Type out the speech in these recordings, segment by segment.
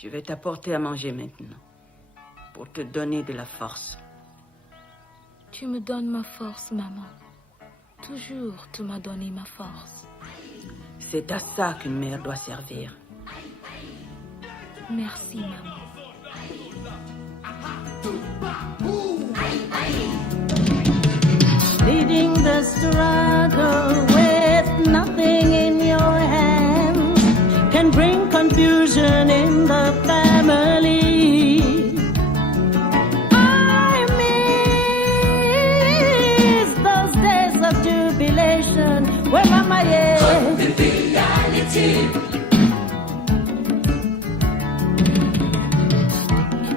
Je vais t'apporter à manger maintenant, pour te donner de la force. Tu me donnes ma force, maman. Toujours, tu m'as donné ma force. C'est à ça qu'une mère doit servir. Merci, maman. Leading the struggle with nothing in your hands can bring confusion in the family. I miss those days of jubilation where Mama, yeah.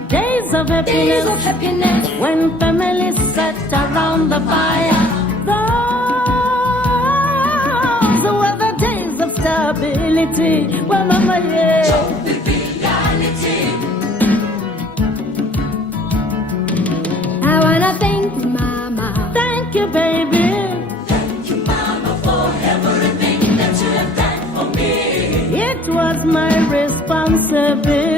Days of happiness, when families sat around the fire. Those were the days of stability. Well, Mama, yeah. I wanna thank you, Mama. Thank you, baby. Thank you, Mama, for everything that you have done for me. It was my responsibility.